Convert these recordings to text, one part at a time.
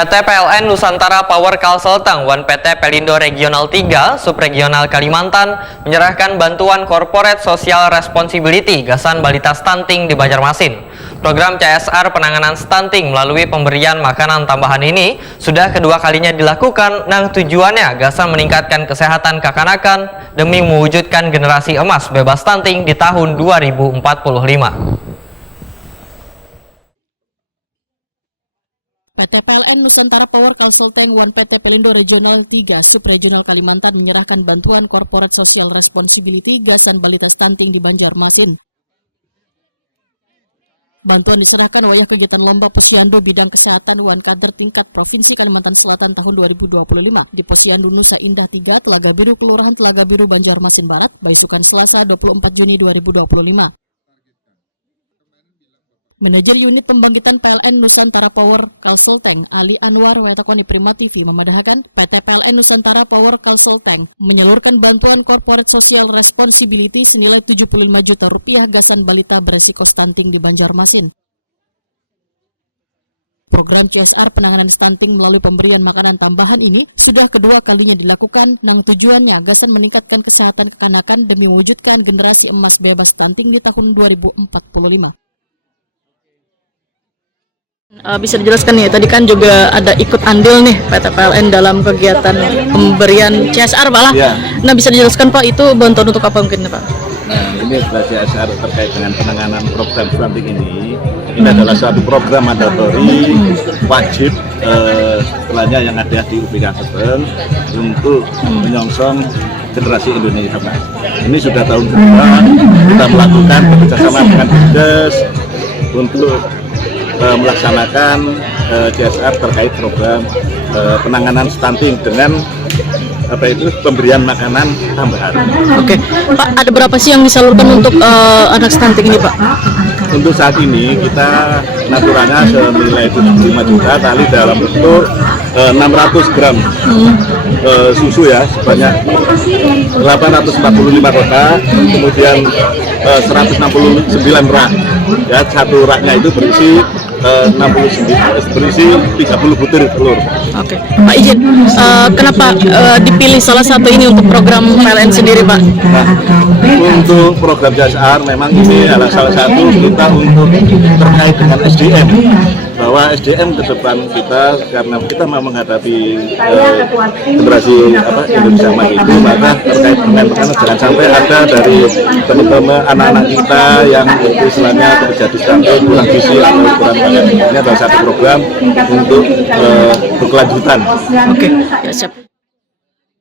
PT PLN Nusantara Power Kalseltang dan PT Pelindo Regional 3 Subregional Kalimantan menyerahkan bantuan Corporate Social Responsibility gasan balita stunting di Banjarmasin. Program CSR penanganan stunting melalui pemberian makanan tambahan ini sudah kedua kalinya dilakukan, yang tujuannya gasan meningkatkan kesehatan kekanakan demi mewujudkan generasi emas bebas stunting di tahun 2045. PT PLN Nusantara Power Kalseltang dan PT Pelindo Regional 3 Subregional Kalimantan menyerahkan bantuan Corporate Social Responsibility gasan balita stunting di Banjarmasin. Bantuan diserahkan wayah kegiatan lomba Posyandu bidang kesehatan wan kader tingkat Provinsi Kalimantan Selatan tahun 2025 di Posyandu Nusa Indah 3 Telaga Biru Kelurahan Telaga Biru Banjarmasin Barat, Baisukan Selasa 24 Juni 2025. Manajer Unit Pembangkitan PLN Nusantara Power Kalseltang Ali Anwar Wetakoni Prima TV memandahkan PT PLN Nusantara Power Kalseltang menyalurkan bantuan Corporate Social Responsibility senilai 75 juta rupiah gasan balita beresiko stunting di Banjarmasin. Program CSR penanganan stunting melalui pemberian makanan tambahan ini sudah kedua kalinya dilakukan, yang tujuannya gasan meningkatkan kesehatan kekanakan demi mewujudkan generasi emas bebas stunting di tahun 2045. Bisa dijelaskan nih, tadi kan juga ada ikut andil nih PT PLN dalam kegiatan pemberian CSR Pak lah. Ya. Nah, bisa dijelaskan Pak, itu bantuan untuk apa mungkin Pak? Nah, ini adalah CSR terkait dengan penanganan program stunting ini. Ini adalah suatu program mandatori wajib setelahnya yang ada di UPK Seteng untuk menyongsong generasi Indonesia. Ini sudah tahun kedua kita melakukan bekerjasama dengan Dinkes untuk melaksanakan CSR terkait program penanganan stunting dengan pemberian makanan tambahan. Oke, Pak, ada berapa sih yang disalurkan untuk anak stunting ini Pak? Untuk saat ini kita naturalnya senilai 75 juta tali dalam bentuk 600 gram susu ya, sebanyak 845 kotak, kemudian 169 rak. Ya, satu raknya itu berisi 30 butir telur. Oke, Pak izin, kenapa dipilih salah satu ini untuk program PLN sendiri Pak? Nah, untuk program CSR memang ini adalah salah satu kita untuk terkait dengan SDM, bahwa SDM ke depan kita, karena kita mau menghadapi generasi Indonesia Maju itu, maka terkait dengan jangan sampai ada dari teman-teman anak-anak kita yang istilahnya terjadi stunting, kurang gizi atau kurang makan. Ini adalah satu program untuk berkelanjutan. Oke, ya, siap.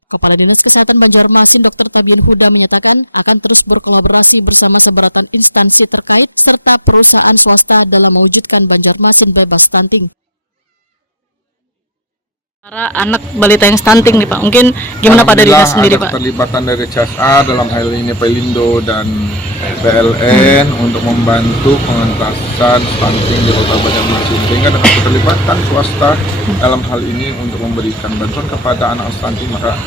Kepala Dinas Kesehatan Banjarmasin Dr. Tabian Huda menyatakan akan terus berkolaborasi bersama seberatan instansi terkait serta perusahaan swasta dalam mewujudkan Banjarmasin bebas stunting. Para anak balita yang stunting nih Pak, mungkin gimana Pak dari Dinas sendiri Pak? Terlibatan dari CSR dalam hal ini Pelindo dan PLN untuk membantu pengentasan stunting di Kota Banjarmasin, sehingga dengan keterlibatan swasta dalam hal ini untuk memberikan bantuan kepada anak stunting, maka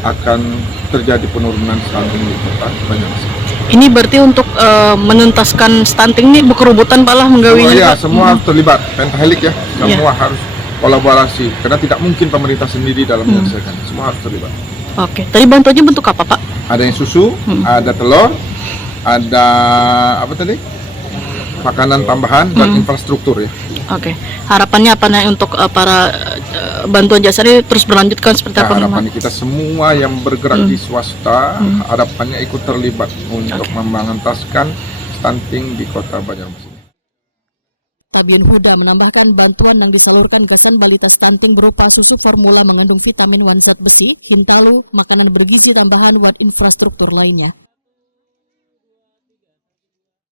akan terjadi penurunan stunting di Kota Banjarmasin. Ini berarti untuk menuntaskan stunting ini berkerubutan Pak lah menggawinya? Ya, semua harus terlibat, pentahelik ya, semua harus kolaborasi, karena tidak mungkin pemerintah sendiri dalam menyelesaikan, semua harus terlibat. Oke, tadi bantuannya bentuk apa Pak? Ada yang susu, ada telur, ada apa tadi? Makanan tambahan dan infrastruktur ya. Oke, harapannya apa nih untuk para bantuan jasa ini terus berlanjutkan seperti apa? Harapannya kita semua yang bergerak di swasta, harapannya ikut terlibat untuk mengentaskan stunting di Kota Banjarmasin. Tabian Huda menambahkan bantuan yang disalurkan gasan balita stunting berupa susu formula mengandung vitamin dan zat besi, kintalu, makanan bergizi tambahan, dan infrastruktur lainnya.